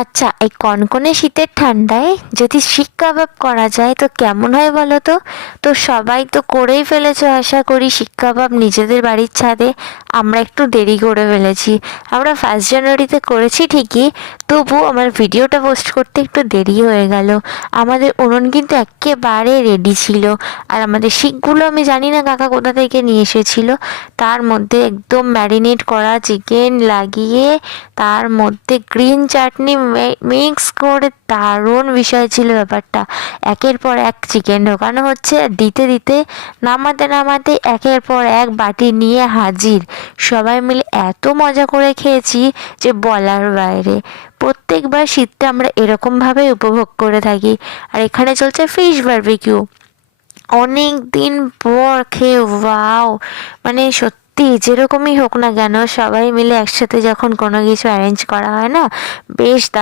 আচ্ছা, এই কনকনে শীতের ঠান্ডায় যদি শিক কাবাব করা যায় তো কেমন হয় বলো তো? তো সবাই তো করেই ফেলেছো আশা করি শিক কাবাব নিজেদের বাড়ির ছাদে। আমরা একটু দেরি করে ফেলেছি। আমরা 1 জানুয়ারিতে করেছি ঠিকই, তবু আমার ভিডিওটা পোস্ট করতে একটু দেরি হয়ে গেল। আমাদের উনুন কিন্তু একেবারে রেডি ছিল। আর আমাদের শিকগুলো আমি জানি না কাকা কোথা থেকে নিয়ে এসেছিল। তার মধ্যে একদম ম্যারিনেট করা চিকেন লাগিয়ে তার মধ্যে গ্রিন চাটনি মিক্স করে দারুণ বিষয় ছিল ব্যাপারটা। একের পর এক চিকেন ঢোকানো হচ্ছে, আর দিতে দিতে নামাতে নামাতে একের পর এক বাটি নিয়ে হাজির। সবাই মিলে এত মজা করে খেয়েছি যে বলার বাইরে। প্রত্যেকবার শীতটা আমরা এরকমভাবেই উপভোগ করে থাকি। আর এখানে চলছে ফিশ বারবিকিউ। অনেক দিন পর খেয়ে ওয়াও, মানে সত্যি যেরকমই হোক না কেন সবাই মিলে একসাথে যখন কোনো কিছু অ্যারেঞ্জ করা হয় না, বেশ